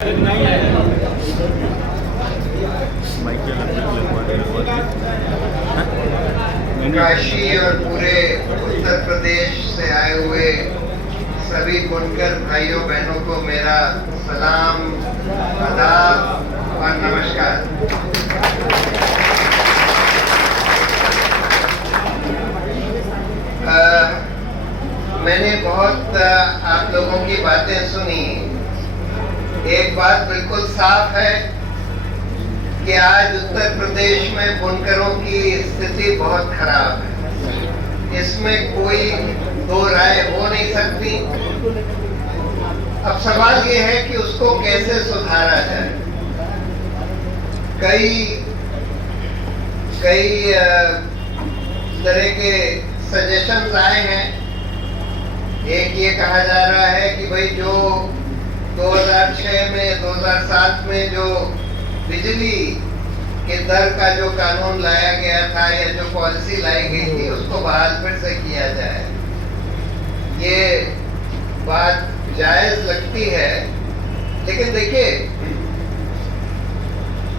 काशी और पूरे उत्तर प्रदेश से आए हुए सभी बुनकर भाइयों बहनों को मेरा सलाम, आदाब और नमस्कार। मैंने बहुत आप लोगों की बातें सुनी। एक बात बिल्कुल साफ है कि आज उत्तर प्रदेश में बुनकरों की स्थिति बहुत खराब है, इसमें कोई दो राय हो नहीं सकती। अब सवाल ये है कि उसको कैसे सुधारा जाए। कई तरह के सजेशंस आए हैं। एक ये कहा जा रहा है कि भाई जो 2006 में 2007 में जो बिजली के दर का जो कानून लाया गया था या जो पॉलिसी लाई गई थी उसको बहाल फिर से किया जाए। ये बात जायज लगती है, लेकिन देखिए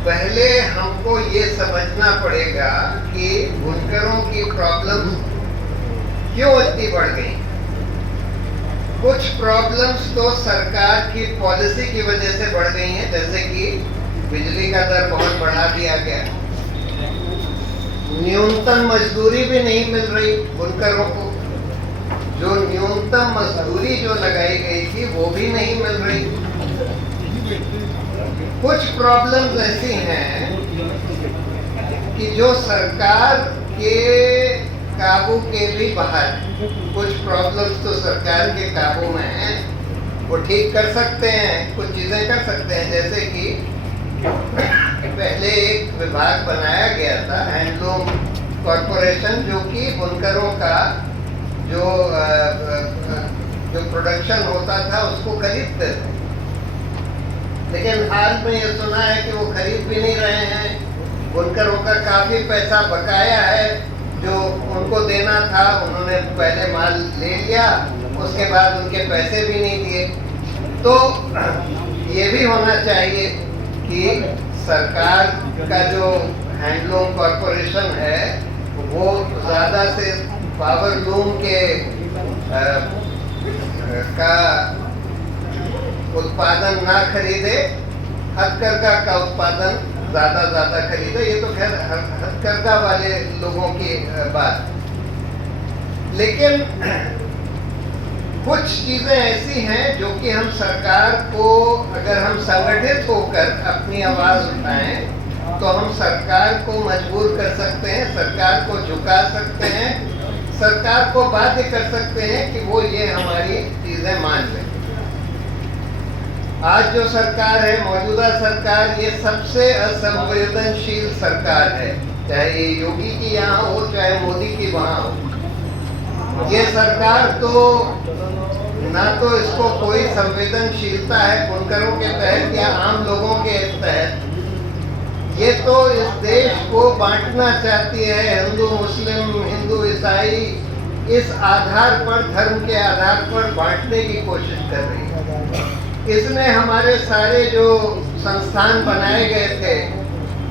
पहले हमको ये समझना पड़ेगा कि बुनकरों की प्रॉब्लम क्यों इतनी बढ़ गई। कुछ प्रॉब्लम्स तो सरकार की पॉलिसी की वजह से बढ़ गई हैं, जैसे कि बिजली का दर बहुत बढ़ा दिया गया, न्यूनतम मजदूरी भी नहीं मिल रही बुनकरों को, जो न्यूनतम मजदूरी जो लगाई गई थी वो भी नहीं मिल रही। कुछ प्रॉब्लम्स ऐसी हैं कि जो सरकार के काबू के भी बाहर, कुछ प्रॉब्लम्स तो सरकार के काबू में हैं, वो ठीक कर सकते हैं, कुछ चीजें कर सकते हैं। जैसे कि पहले एक विभाग बनाया गया था हैंडलूम कॉरपोरेशन, जो कि बुनकरों का जो प्रोडक्शन होता था उसको खरीदते थे। लेकिन हाल में ये सुना है कि वो खरीद भी नहीं रहे हैं। बुनकरों का काफी पैसा बकाया है जो उनको देना था, उन्होंने पहले माल ले लिया, उसके बाद उनके पैसे भी नहीं दिए। तो ये भी होना चाहिए कि सरकार का जो हैंडलूम कॉरपोरेशन है वो ज़्यादा से पावर लूम के का उत्पादन ना खरीदे, हथकरघा का उत्पादन ज़्यादा खरीदे। ये तो खैर हथकरघा वाले लोगों की बात। लेकिन कुछ चीज़ें ऐसी हैं जो कि हम सरकार को, अगर हम संगठित होकर अपनी आवाज़ उठाएं तो हम सरकार को मजबूर कर सकते हैं, सरकार को झुका सकते हैं, सरकार को बाध्य कर सकते हैं कि वो ये हमारी चीज़ें मान लें। आज जो सरकार है, मौजूदा सरकार, ये सबसे असंवेदनशील सरकार है, चाहे ये योगी की यहाँ हो चाहे मोदी की वहाँ हो। ये सरकार तो ना तो इसको कोई संवेदनशीलता है बुनकरों के तहत या आम लोगों के तहत। ये तो इस देश को बांटना चाहती है, हिंदू मुस्लिम, हिंदू ईसाई, इस आधार पर, धर्म के आधार पर बांटने की कोशिश कर रही है। इसने हमारे सारे जो संस्थान बनाए गए थे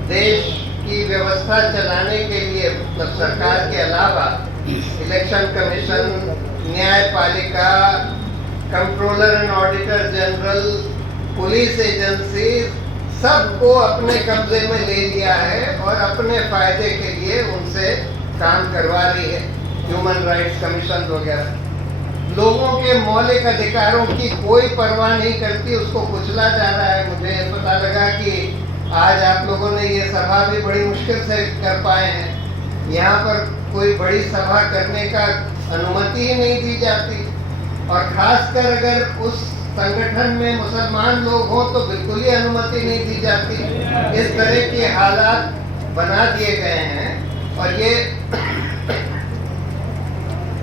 देश की व्यवस्था चलाने के लिए, मतलब सरकार के अलावा इलेक्शन कमीशन, न्यायपालिका, controller and auditor general, police agency, सबको अपने कब्जे में ले लिया है और अपने फायदे के लिए उनसे काम करवा रही है। ह्यूमन राइट्स कमीशन वगैरह लोगों के मौलिक अधिकारों की कोई परवाह नहीं करती, उसको कुचला जा रहा है। मुझे पता लगा कि आज आप लोगों ने ये सभा भी बड़ी मुश्किल से कर पाए हैं। यहाँ पर कोई बड़ी सभा करने का अनुमति ही नहीं दी जाती, और खासकर अगर उस संगठन में मुसलमान लोग हों तो बिल्कुल ही अनुमति नहीं दी जाती। इस तरह के हालात बना दिए गए हैं। और ये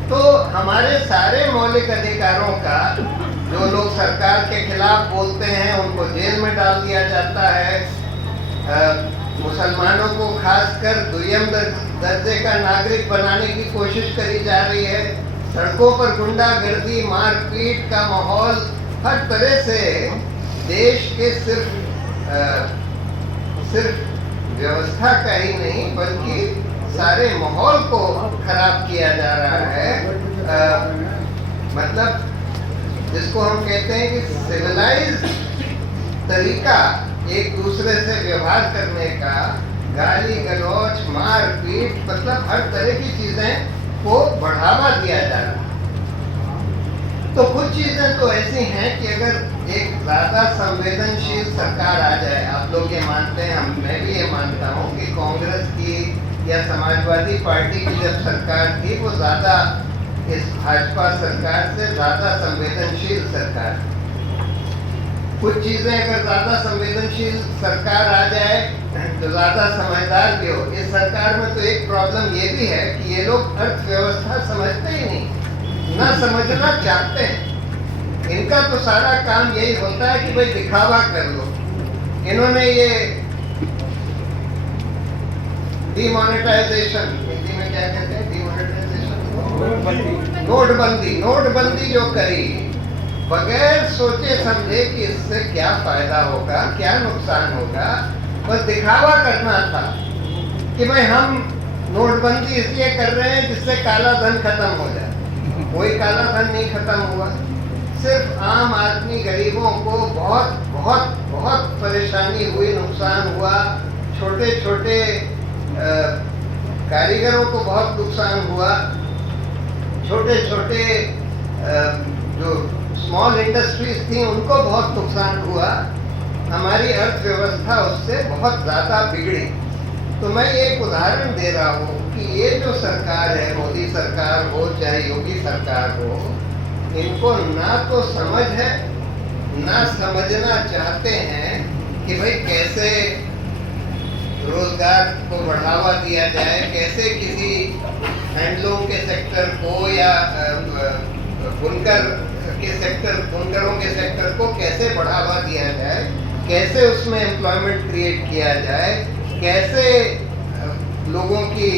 तो हमारे सारे मौलिक अधिकारों का, जो लोग सरकार के खिलाफ बोलते हैं उनको जेल में डाल दिया जाता है। मुसलमानों को खासकर दुय्यम दर्जे का नागरिक बनाने की कोशिश करी जा रही है। सड़कों पर गुंडागर्दी, मारपीट का माहौल, हर तरह से देश के सिर्फ व्यवस्था का ही नहीं बल्कि सारे माहौल को खराब किया जा रहा है। मतलब जिसको हम कहते हैं कि सिविलाइज्ड तरीका एक दूसरे से व्यवहार करने का, गाली गलौज, मार पीट, मतलब हर तरह की चीजें को बढ़ावा दिया जा रहा है। तो कुछ चीजें तो ऐसी हैं कि अगर एक ज्यादा संवेदनशील सरकार आ जाए, आप लोग ये मानते हैं, मैं भी ये मानता हूँ कि कांग्रेस की या समाजवादी पार्टी की जब सरकार थी वो ज्यादा इस भाजपा सरकार से ज्यादा संवेदनशील सरकार। कुछ चीजें अगर ज्यादा संवेदनशील सरकार आ जाए तो ज्यादा समझदार भी हो। इस सरकार में तो एक प्रॉब्लम ये भी है कि ये लोग अर्थव्यवस्था समझते ही नहीं, ना समझना चाहते हैं। इनका तो सारा काम यही होता है कि भाई दिखावा कर लो। इन्होंने ये डिमोनेटाइजेशन, हिंदी में क्या कहते हैं, डिमोनेटाइजेशन, नोटबंदी जो करी बगैर सोचे समझे कि इससे क्या फायदा होगा, क्या नुकसान होगा, बस दिखावा करना था कि भाई हम नोटबंदी इसलिए कर रहे हैं जिससे काला धन खत्म हो जाए। कोई काला धन नहीं खत्म हुआ, सिर्फ आम आदमी गरीबों को बहुत बहुत बहुत परेशानी हुई, नुकसान हुआ। छोटे छोटे कारीगरों को बहुत नुकसान हुआ। छोटे छोटे जो स्मॉल इंडस्ट्रीज थी उनको बहुत नुकसान हुआ। हमारी अर्थव्यवस्था उससे बहुत ज़्यादा बिगड़ी। तो मैं एक उदाहरण दे रहा हूँ कि ये जो सरकार है, मोदी सरकार हो चाहे योगी सरकार हो, इनको ना तो समझ है ना समझना चाहते हैं कि भाई कैसे रोजगार को बढ़ावा दिया जाए, कैसे किसी हैंडलूम के सेक्टर को या बुनकरों के सेक्टर को कैसे बढ़ावा दिया जाए, कैसे उसमें एम्प्लॉयमेंट क्रिएट किया जाए, कैसे लोगों की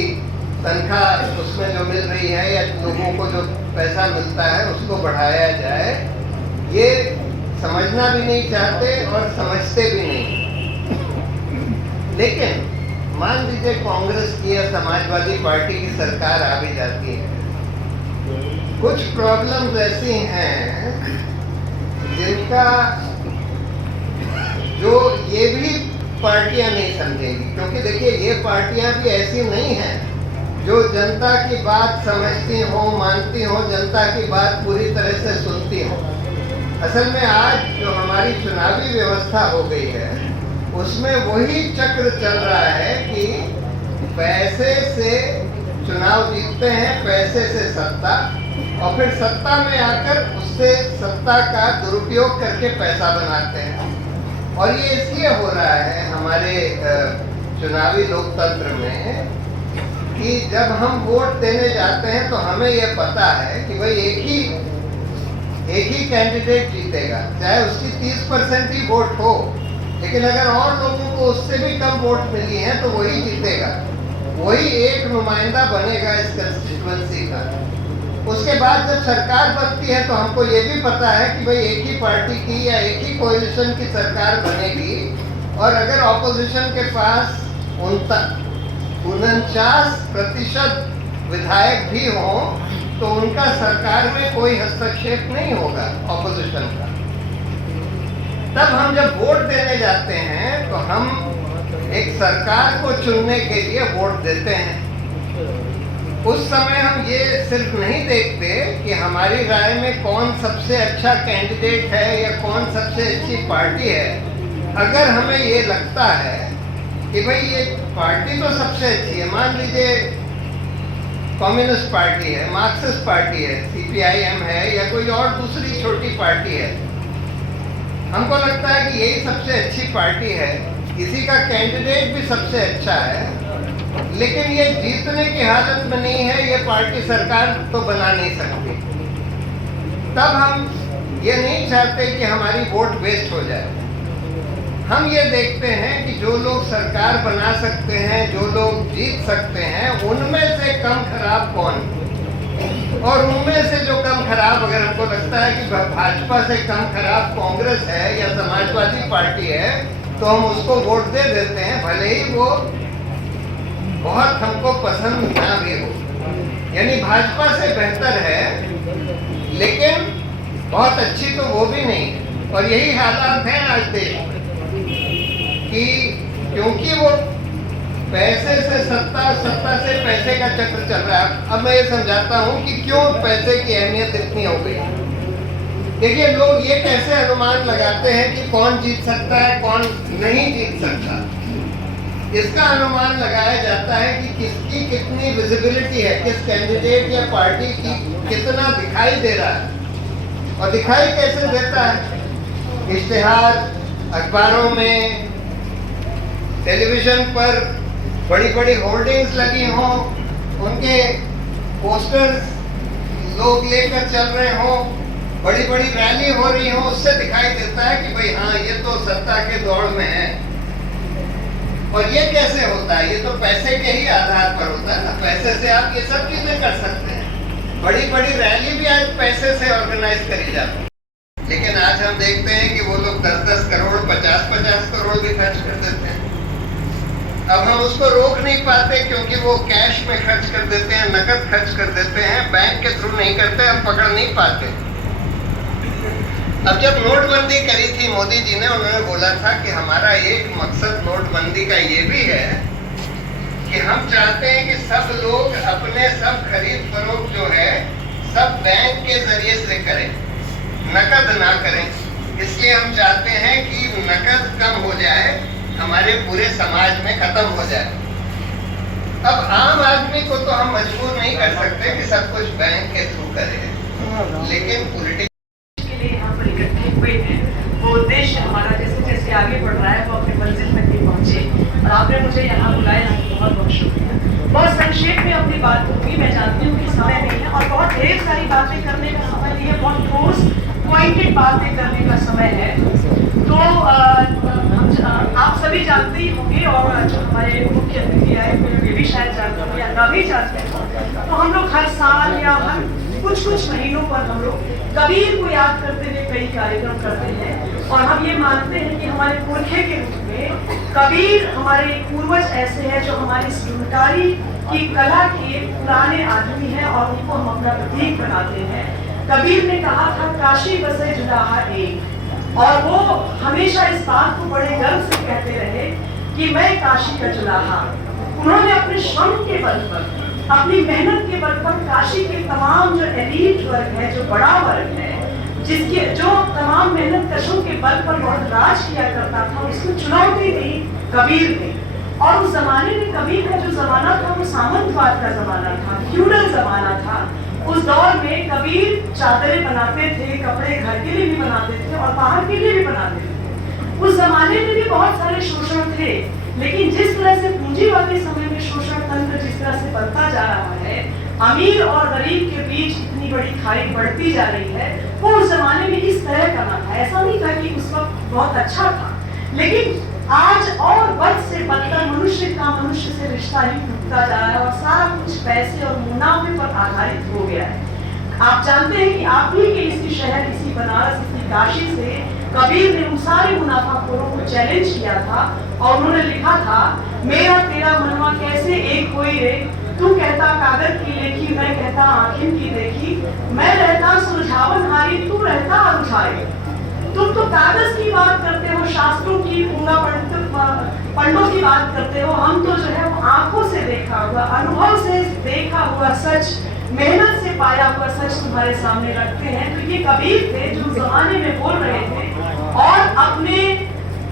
तनख्वाह उसमें जो मिल रही है या लोगों को जो पैसा मिलता है उसको बढ़ाया जाए, ये समझना भी नहीं चाहते और समझते भी नहीं। लेकिन मान लीजिए कांग्रेस की या समाजवादी पार्टी की सरकार आ भी जाती है, कुछ प्रॉब्लम्स ऐसी हैं जिनका जो ये भी पार्टियां नहीं समझेंगी। क्योंकि देखिए ये पार्टियां भी ऐसी नहीं हैं जो जनता की बात समझती हो, मानती हो, जनता की बात पूरी तरह से सुनती हो। असल में आज जो हमारी चुनावी व्यवस्था हो गई है उसमें वही चक्र चल रहा है कि पैसे से चुनाव जीतते हैं, पैसे से सत्ता, और फिर सत्ता में आकर उससे सत्ता का दुरुपयोग करके पैसा बनाते हैं। और ये इसलिए हो रहा है हमारे चुनावी लोकतंत्र में कि जब हम वोट देने जाते हैं तो हमें ये पता है कि भाई एक ही कैंडिडेट जीतेगा, चाहे उसकी 30% ही वोट हो, लेकिन अगर और लोगों को उससे भी कम वोट मिली है तो वही जीतेगा, वही एक नुमाइंदा बनेगा इस कंस्टिट्यूएंसी का। उसके बाद जब सरकार बनती है तो हमको ये भी पता है कि भाई एक ही पार्टी की या एक ही कोalition की सरकार बनेगी, और अगर ऑपोजिशन के पास 49% विधायक भी हों तो उनका सरकार में कोई हस्तक्षेप नहीं होगा ऑपोजिशन का। तब हम जब वोट देने जाते हैं तो हम एक सरकार को चुनने के लिए वोट देते हैं। उस समय हम ये सिर्फ नहीं देखते कि हमारी राय में कौन सबसे अच्छा कैंडिडेट है या कौन सबसे अच्छी पार्टी है। अगर हमें ये लगता है कि भाई ये पार्टी तो सबसे अच्छी है, मान लीजिए कम्युनिस्ट पार्टी है, मार्क्सिस्ट पार्टी है, CPIM है या कोई और दूसरी छोटी पार्टी है, हमको लगता है कि यही सबसे अच्छी पार्टी है, किसी का कैंडिडेट भी सबसे अच्छा है, लेकिन ये जीतने की हालत में नहीं है, ये पार्टी सरकार तो बना नहीं सकती। तब हम ये नहीं चाहते कि हमारी वोट वेस्ट हो जाए। हम ये देखते हैं कि जो लोग सरकार बना सकते हैं, जो लोग जीत सकते हैं, उनमें से कम खराब कौन। और उनमें से जो कम खराब, अगर हमको लगता है कि भाजपा से कम खराब कांग्रेस है या समाजवादी पार्टी है, तो हम उसको वोट दे देते हैं, भले ही वो बहुत हमको पसंद ना भी हो। यानी भाजपा से बेहतर है, लेकिन बहुत अच्छी तो वो भी नहीं है। और यही हालात हैं आज देश कि क्योंकि वो पैसे से सत्ता, सत्ता से पैसे का चक्र चल रहा है। अब मैं ये समझाता हूँ कि क्यों पैसे की अहमियत इतनी हो गई। देखिए, लोग ये कैसे अनुमान लगाते हैं कि कौन जीत सकता है, कौन नहीं जीत सकता। इसका अनुमान लगाया जाता है कि किसकी कितनी विजिबिलिटी है, किस कैंडिडेट या पार्टी की कितना दिखाई दे रहा है। और दिखाई कैसे देता है? इश्तिहार, अखबारों में, टेलीविजन पर बड़ी बड़ी होर्डिंग्स लगी हों, उनके पोस्टर्स लोग लेकर चल रहे हों, बड़ी बड़ी रैली हो रही हो, उससे दिखाई देता है कि भाई हाँ, ये तो सत्ता के दौड़ में है। और ये कैसे होता है? ये तो पैसे के ही आधार पर होता है ना। पैसे से आप ये सब चीजें कर सकते हैं। बड़ी बड़ी रैली भी आज पैसे से ऑर्गेनाइज करी जाती है। लेकिन आज हम देखते हैं कि वो लोग 10-10 करोड़, 50-50 करोड़ भी खर्च कर देते हैं। अब हम उसको रोक नहीं पाते, क्योंकि वो कैश में खर्च कर देते हैं, नकद खर्च कर देते हैं, बैंक के थ्रू नहीं करते, हम पकड़ नहीं पाते। अब जब नोटबंदी करी थी मोदी जी ने, उन्होंने बोला था कि हमारा एक मकसद नोटबंदी का ये भी है कि हम चाहते हैं कि सब लोग अपने सब खरीद फरोख्त जो है सब बैंक के जरिए से करें, नकद ना करें। इसलिए हम चाहते हैं कि नकद कम हो जाए, हमारे पूरे समाज में खत्म हो जाए। अब आम आदमी को तो हम मजबूर नहीं कर सकते कि सब कुछ बैंक के थ्रू करें, लेकिन पॉलिटिक्स वो उद्देश्य हमारा जैसे जैसे आगे बढ़ रहा है वो अपनी मंजिल तक भी पहुंचे। और आपने मुझे यहाँ बुलाया, बहुत बहुत शुक्रिया। बहुत संक्षेप में अपनी बात होगी, मैं जानती हूँ कि समय नहीं है और बहुत ढेर सारी बातें करने का समय नहीं है, बहुत ठोस पॉइंटेड बातें करने का समय है। तो आप सभी जानते ही होंगे, और जो हमारे मुख्य अतिथि आए ये भी शायद जानते होंगे या ना भी जानते हो। तो हम लोग हर साल या हर कुछ महीनों पर हम लोग कबीर को याद करते हुए कई कार्यक्रम करते हैं। और हम ये मानते हैं कि हमारे पुरखे के रूप में कबीर हमारे पूर्वज ऐसे हैं जो हमारी शिल्पकारी की कला के पुराने आदमी हैं और उनको हम अपना प्रतीक बनाते हैं। कबीर ने कहा था, काशी बसे जुलाहा एक, और वो हमेशा इस बात को बड़े गर्व से कहते रहे कि मैं काशी का जुलाहा। उन्होंने अपने श्रम के बल पर, अपनी मेहनत के बल पर काशी के तमाम जो एलीट वर्ग है, जो बड़ा वर्ग है, जिसके जो तमाम मेहनत कशों के बल पर बहुत राज किया करता था, उसको चुनौती दी कबीर ने। और उस जमाने में कबीर का जो जमाना था वो सामंतवाद का जमाना था, फ्यूडल जमाना था। उस दौर में कबीर चादरें बनाते थे, कपड़े घर के लिए भी बनाते थे और बाहर के लिए भी बनाते थे। उस जमाने में भी बहुत सारे शोषण थे, लेकिन जिस तरह से पूंजीवादी समय में शोषण तंत्र जिस तरह से बढ़ता जा रहा है, अमीर और गरीब के बीच इतनी बड़ी खाई बढ़ती जा रही है, वो उस जमाने में इस तरह का ना था। ऐसा नहीं था कि उस वक्त बहुत अच्छा था, लेकिन आज और बद से बदतर मनुष्य का मनुष्य से रिश्ता ही टूटता जा रहा है और सारा कुछ पैसे और मुनाफे पर आधारित हो गया है। आप जानते हैं कि आप ही के इसी शहर, इसी बनारस, इसी काशी से कबीर ने उन सारे मुनाफाखोरों को चैलेंज किया था और उन्होंने लिखा था, मेरा तेरा मनवा कैसे एक होई रे, तू कहता कागज की लेखी, मैं कहता आँखिन की देखी, मैं रहता सुलझावन हारी, तू रहता उलझाए। तुम तो कागज की बात करते हो, शास्त्रों की, पंडों की बात करते हो, हम तो जो है वो आंखों से देखा हुआ, अनुभव से देखा हुआ सच, मेहनत से पाया हुआ सच तुम्हारे सामने रखते हैं। तो ये कबीर थे जो जमाने में बोल रहे थे और अपने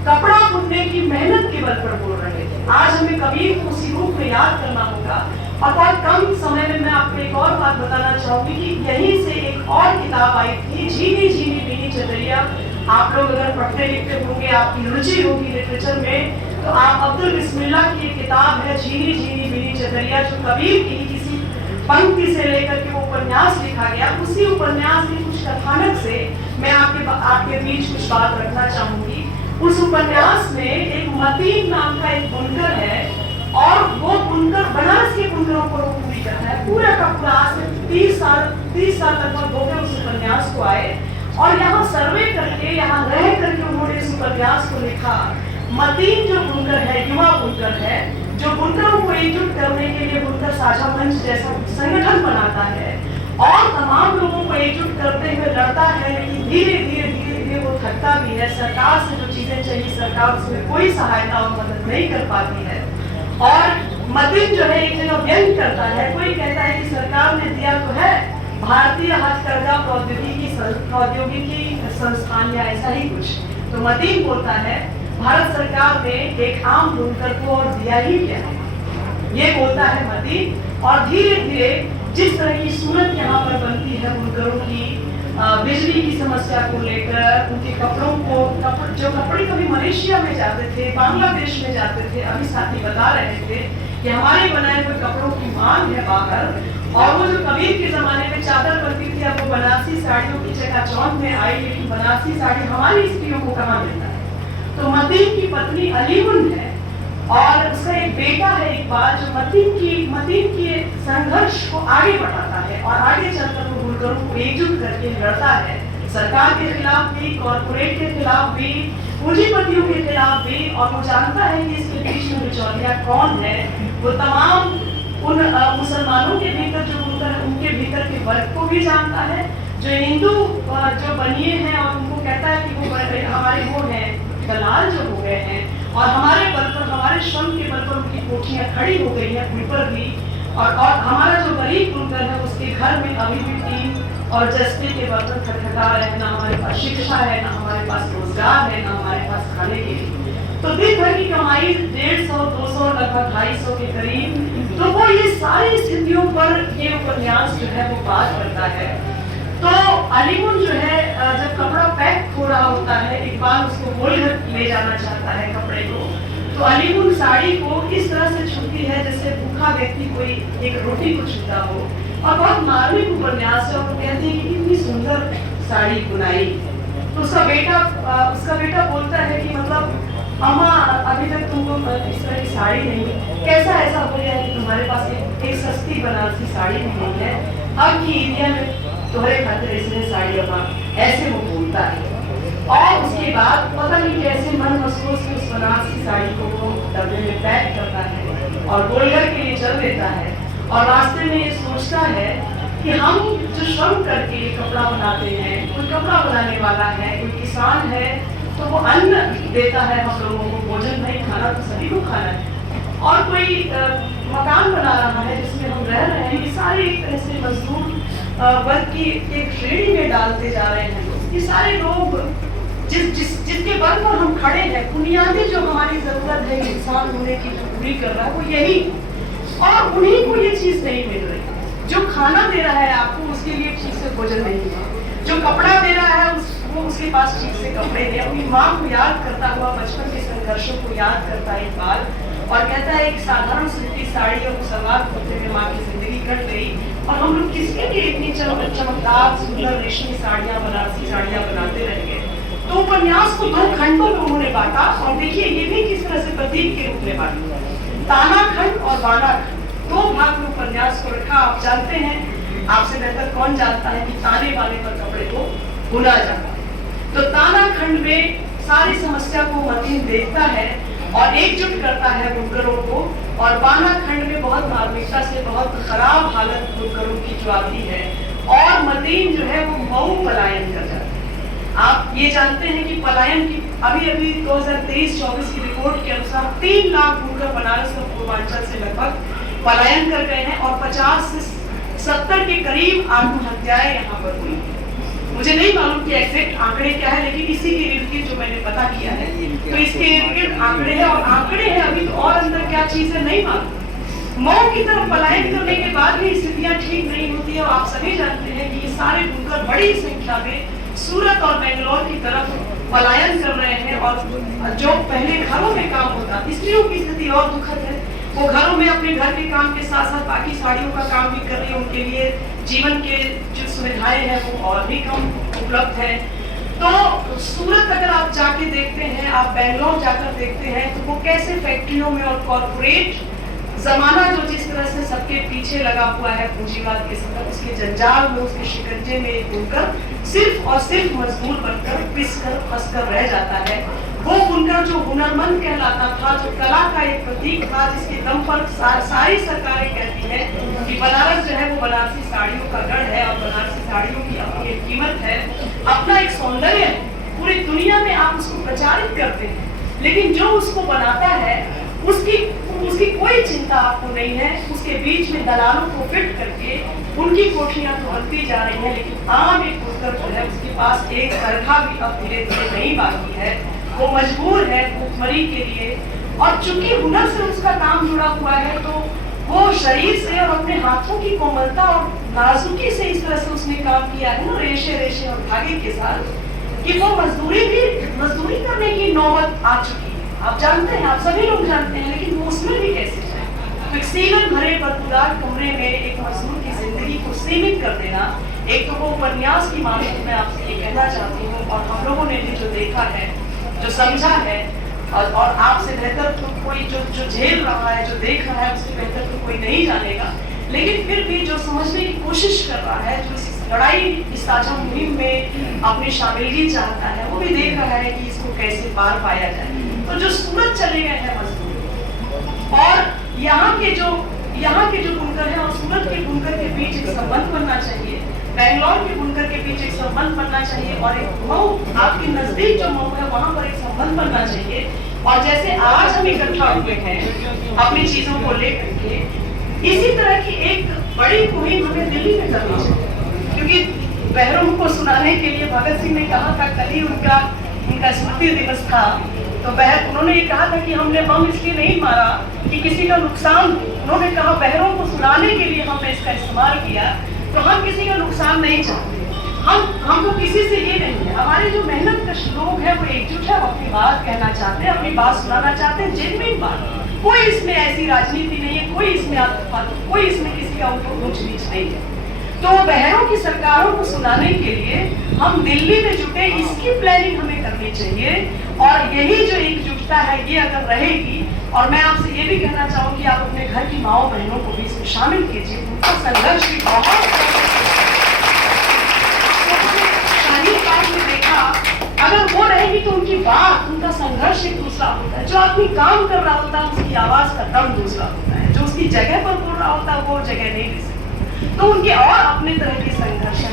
कपड़ा बुनने की मेहनत के बल पर बोल रहे थे। आज हमें कबीर को उसी रूप में याद करना होगा। और बहुत कम समय में मैं आपको एक और बात बताना चाहूंगी कि यहीं से एक और किताब आई थी, झीनी झीनी बीनी चदरिया। आप लोग अगर पढ़ते लिखते होंगे, आपकी रुचि होगी लिटरेचर में, तो आप अब्दुल बिस्मिल्लाह की एक किताब है झीनी झीनी बीनी चदरिया, जो कबीर की किसी पंक्ति से लेकर के वो उपन्यास लिखा गया। उसी उपन्यास के कुछ कथानक से मैं आपके बीच कुछ बात रखना चाहूंगी। उस उपन्यास में एक मतीन नाम का एक बुनकर है और वो बुनकर बनारस के बुनकरों को पूरी करता है। पूरा का पूरा आज से 30 साल लगभग हो गए उस उपन्यास को आए, और यहाँ सर्वे करके, यहाँ रह करके उन्होंने इस उपन्यास को लिखा। मतीन जो बुनकर है, युवा बुनकर है, जो बुनकरों को एकजुट करने के लिए बुनकर साझा मंच जैसा संगठन बनाता है और तमाम लोगों को एकजुट करते हुए लड़ता है, लेकिन धीरे धीरे वो थकता भी है। सरकार से जो चीजें चाहिए सरकार उसमें कोई सहायता और मदद नहीं कर पाती है। और मतीन जो है एक जगह व्यंग करता है, कोई कहता है कि सरकार ने दिया तो है भारतीय हथकरघा प्रौद्योगिकी संस्थान या ऐसा ही कुछ, तो मतीन बोलता है भारत सरकार ने एक आम बुनकर को और दिया ही क्या है, ये बोलता है मतीन। और धीरे धीरे जिस तरह की सूरत यहाँ पर बनती है बुनकरों की, बिजली की समस्या को लेकर, उनके कपड़ों को, जो कपड़े कभी मलेशिया में जाते थे, बांग्लादेश में जाते थे, अभी साथी बता रहे थे कि हमारे बनाए हुए कपड़ों की मांग है बाहर, और वो जो कबीर के जमाने में चादर बनती थी अब वो बनारसी साड़ियों की चकाचौंध में आई, लेकिन बनारसी साड़ी हमारी स्त्रियों को कहाँ मिलता है। तो मतीन की पत्नी अलीमुन है और उसका एक बेटा है इकबाल, जो मतीन की संघर्ष को आगे बढ़ाता है और आगे चलकर वो बुनकरों को एकजुट करके लड़ता है, सरकार के खिलाफ भी, कॉर्पोरेट के खिलाफ भी, पूंजीपतियों के खिलाफ भी। और वो जानता है कि इसके बीच में बिचौलिया कौन है। वो तमाम उन मुसलमानों के भीतर जो बुनकर है उनके भीतर के वर्ग को भी जानता है, जो हिंदू जो बनिए हैं, और उनको कहता है कि वो हमारे वो हैं दलाल जो हो गए हैं, और हमारे बल पर, हमारे श्रम के बल पर उनकी कोठियां खड़ी हो गई हैं, उन पर भी। और हमारा जो गरीब बुनकर है उसके घर में अभी भी टीन और जस्ते के बर्तन खटखटा रहे हैं, ना हमारे पास शिक्षा है, ना हमारे पास रोजगार है, ना हमारे पास खाने के लिए। तो दिन भर की कमाई 150, 200, लगभग 250 के करीब। तो वो ये सारी स्थितियों पर ये उपन्यास जो है वो बात करता है। तो अलीमुन जो है जब कपड़ा पैक हो रहा होता है, इकबाल उसको गोलघर ले जाना चाहता है कपड़े को, तो अलीमुन साड़ी को इस तरह से छूती है जैसे भूखा व्यक्ति कोई एक रोटी को छूता हो। और बहुत मार्मिक उपन्यास है, और कहती है कि कितनी सुंदर साड़ी बुनाई। तो उसका बेटा बोलता है कि मतलब अम्मा अभी तक तुमको इस तरह की साड़ी नहीं, कैसा ऐसा हो गया है कि तुम्हारे पास एक सस्ती बनारसी साड़ी नहीं है, अब की एरिया में तुम्हारे खातिर इसने साड़ी अम्मा, ऐसे वो बोलता है। और उसके बाद पता नहीं कैसे मन महसूस में उस बनारसी साड़ी को वो डब्बे में पैक करता है और गोलघर के लिए चल देता है। और रास्ते में ये सोचता है कि हम जो श्रम करके कपड़ा बनाते हैं, कोई कपड़ा बनाने वाला है, कोई किसान है, तो वो अन्न देता है हम लोगों को, भोजन नहीं, खाना तो सभी को खाना है, और कोई मकान बना रहा है जिसमें हम रह रहे हैं, ये सारे एक तरह से मजदूर वर्ग की एक श्रेणी में डालते जा रहे हैं। ये सारे लोग जिसके बल पर हम खड़े हैं, बुनियादी जो हमारी जरूरत है इंसान होने की जो पूरी कर रहा है वो यही, और उन्हीं को ये चीज नहीं मिल रही। जो खाना दे रहा है आपको उसके लिए ठीक से भोजन नहीं है, जो कपड़ा दे रहा है वो उसके पास ठीक से कपड़े नहीं। अपनी माँ को याद करता हुआ बचपन के संघर्षों को याद करता है इकबाल, और कहता है एक साधारण सूती साड़ी और सलवार कुर्ते में माँ की जिंदगी कट गई, और हम लोग किसके लिए इतनी चमकदार सुंदर रेशमी साड़ियाँ, बनारसी साड़ियाँ बनाते रह गए। तो उपन्यास को 2 खंडों में उन्होंने बांटा, और देखिए ये भी किस तरह से प्रतीक के रूप में बांटा, ताना खंड और बाना खंड, 2 भाग में उपन्यास को रखा। आप जानते हैं, आपसे बेहतर कौन जानता है कि ताने बाने पर कपड़े को बुना जाता है। तो ताना खंड में सारी समस्या को मतीन देखता है और एकजुट करता है बुनकरों को, और बाना खंड में बहुत मार्मिकता से बहुत खराब हालत बुनकरों की जो आती है, और मतीन जो है वो मऊ पलायन कर जाता है। आप ये जानते हैं कि पलायन की अभी 2023-24 की रिपोर्ट के अनुसार 3 लाख बुनकर बनारस और पूर्वांचल से लगभग पलायन कर गए हैं, और 50 से 70 के करीब आत्महत्याएं यहाँ पर हुई। मुझे नहीं मालूम कि एग्जैक्ट आंकड़े क्या है, लेकिन इसी के इर्द गिर्द जो मैंने पता किया है, तो इसके इर्द गिर्द आंकड़े हैं, और आंकड़े हैं अभी तो, और अंदर क्या चीज है नहीं मालूम। मऊ की तरफ पलायन करने के बाद भी स्थितियां ठीक नहीं होती है, और आप सभी जानते हैं कि ये सारे बुनकर बड़ी संख्या में सूरत और बेंगलोर की तरफ पलायन कर रहे हैं, और जो पहले घरों में काम होता, स्त्रियों की स्थिति और दुखद है, वो घरों में अपने घर के काम के साथ साथ बाकी साड़ियों का काम भी कर रही है। उनके लिए जीवन के जो सुविधाएं हैं वो और भी कम उपलब्ध है। तो सूरत अगर आप जाके देखते हैं, आप बेंगलोर जाकर देखते हैं, तो वो कैसे फैक्ट्रियों में और कॉर्पोरेट जमाना जो जिस तरह से सबके पीछे लगा हुआ है पूंजीवाद के संदर्भ, उसके जंजाल में, उसके शिकंजे में बुनकर सिर्फ और सिर्फ मजदूर बनकर पिसकर फंसकर रह जाता है। वो बुनकर जो हुनरमंद कहलाता था, जो कला का एक प्रतीक था, जिसके दम पर सारी सरकारें कहती है कि बनारस जो है वो बनारसी साड़ियों का गढ़ है और बनारसी साड़ियों की अपनी एक कीमत है, अपना एक सौंदर्य है, पूरी दुनिया में आप उसको प्रचारित करते हैं, लेकिन जो उसको बनाता है उसकी कोई चिंता आपको नहीं है। उसके बीच में दलालों को फिट करके उनकी कोठियां तो बनती जा रही हैं, लेकिन आम एक बुनकर जो है उसके पास एक सरखा भी अब धीरे धीरे नहीं बाकी है। वो मजबूर है भूखमरी के लिए, और चूंकि हुनर से उसका काम जुड़ा हुआ है तो वो शरीर से और अपने हाथों की कोमलता और नाजुकी से इस तरह से उसने काम किया है ना, रेशे रेशे और धागे के साथ, कि वो मजदूरी करने की नौबत आ चुकी है। आप जानते हैं, आप सभी लोग जानते हैं, लेकिन वो उसमें भी कैसे जाए। तो एक सीलन भरे बदबूदार कमरे में एक मजदूर की जिंदगी को सीमित कर देना, एक तो वो उपन्यास की मामले में आपसे ये कहना चाहती हूँ, और हम लोगों ने भी जो देखा है, जो समझा है, और आपसे बेहतर तो कोई जो झेल रहा है, जो देख रहा है, उससे बेहतर तो कोई नहीं जानेगा, लेकिन फिर भी जो समझने की कोशिश कर रहा है, जो इस लड़ाई, इस साझा मुहिम में अपनी शामिलगी चाहता है, वो भी देख रहा है कि इसको कैसे पार पाया जाए। तो जो सूरत चले गए हैं मजदूर, और यहाँ के जो बुनकर हैं और सूरत के बुनकर के बीच एक संबंध बनना चाहिए, बेंगलोर के बुनकर के बीच एक संबंध बनना चाहिए, और एक मऊ, आपके नजदीक जो मऊ है वहां पर एक संबंध बनना चाहिए। और जैसे आज हम इकट्ठा हुए हैं अपनी चीजों को लेकर के, इसी तरह की एक बड़ी मुहिम हमें दिल्ली में करनी चाहिए, क्योंकि बहरों को सुनाने के लिए भगत सिंह ने कहा था, कल ही उनका स्मृति दिवस था, तो उन्होंने ये कहा था कि हमने बम इसलिए नहीं मारा कि किसी का नुकसान, उन्होंने कहा बहरों को सुनाने के लिए हमने इसका इस्तेमाल किया, तो हम किसी का नुकसान नहीं चाहते। हमको किसी से ये नहीं है, हमारे जो मेहनत कश लोग हैं वो एकजुट है, वो अपनी बात कहना चाहते हैं, अपनी बात सुनाना चाहते हैं, जेन्युइन बात, कोई इसमें ऐसी राजनीति नहीं है, कोई इसमें किसी का ऊंच नीच नहीं है। तो बहरों की सरकारों को सुनाने के लिए हम दिल्ली में जुटे, इसकी प्लानिंग हमें करनी चाहिए, और यही जो एकजुटता है ये अगर रहेगी, और मैं आपसे ये भी कहना चाहूंगी आप अपने घर की माओ बहनों को भी इसमें शामिल कीजिए, उनका संघर्ष भी बहुत देखा, अगर वो रहेगी तो उनकी बात, उनका संघर्ष एक दूसरा होता है, जो आदमी काम कर रहा होता है उसकी आवाज का दम दूसरा होता है, जो उसकी जगह पर बोल रहा होता है वो जगह नहीं दे सकता, तो उनके और अपने तरह के संघर्ष है।